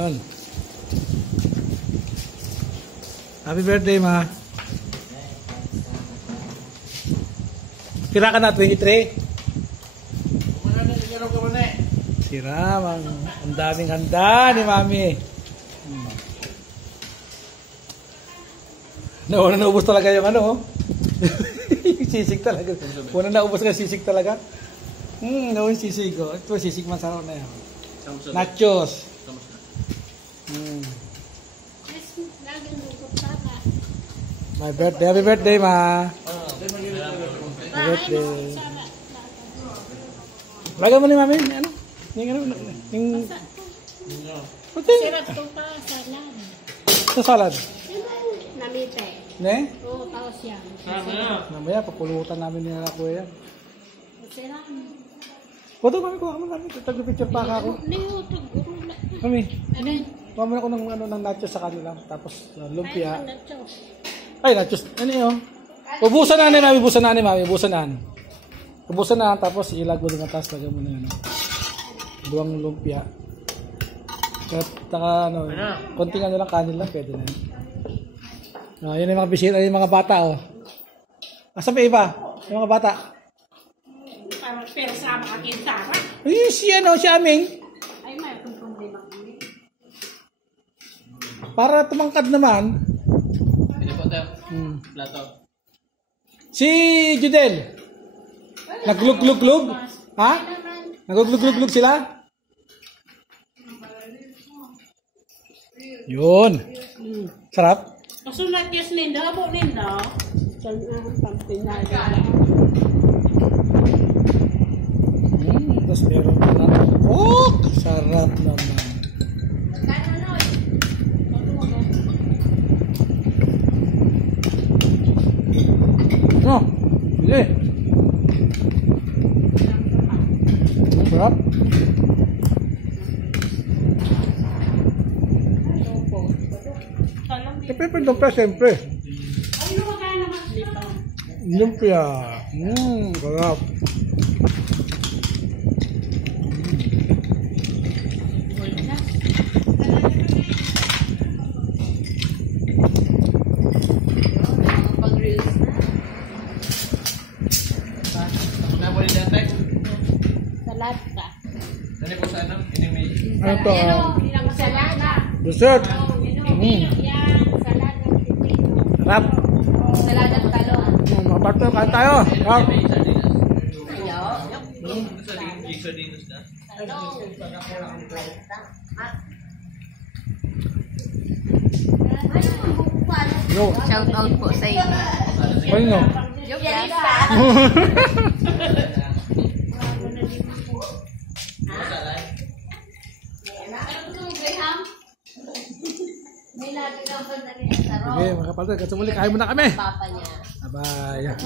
Yun. Happy birthday, ma. Kira ka na, 23? Si Ram, ang daming handa ni Mami. Naubos talaga yung ano, oh. Yung sisig talaga. Una naubos ka sisig talaga. Nawin sisig, oh. Ito sisig masarap na yan. Nachos. My birthday. Happy birthday, ma. Happy birthday. Lagay mo ni Mami. Ano? Yung Sirap ito pa, salad. Sa salad? Namite. Ne? Oo, tapos yan. Mamaya, papulutan namin nila kuya yan. Sirap. Kuha Mami, kuha mo namin. Tag-picture pa ako. Mami, kuha mo ako ng nachos sa kanila. Tapos lumpia. Ay, nachos. Ano yun? Ubusan na ni Mami. Ubusan na. Tapos ilag mo din ang taas. Lagyan mo na yun. Buwang lumpia. At konting ano lang, kanin lang. Pwede na yun. Yun yung mga bisita. Yung mga bata, oh. Asan pa iba? Yung mga bata. Pero sama ka kintara. Ay, si Aming. Ay, may problema kami. Para tumangkad naman. Pwede po tayo. Plato. Si Judel. Naglug-lug-lug? Ha? Naglug-lug-lug sila? Yun. Sarap? Kasunat yes ninda, abo ninda. Tapos meron na. Oh! Sarap naman. Oh! Bili. Sarap. Siyempre, lumpia, siyempre. Lumpia. Sarap. Salad ka. Dali po sana. Inimig. Ano to? Salada. Dessert. Yan, salad ng pipino. Sarap. Salad ng talong. Mga bato, kain tayo. Sarap. Sardinas na. Yo. Shout out po sa inyo. Ano? Yung lista. May lagi ka ba na rin sa Sige, mga kapatid. Kasi muli, kain muna kami. papa niya? Bye-bye.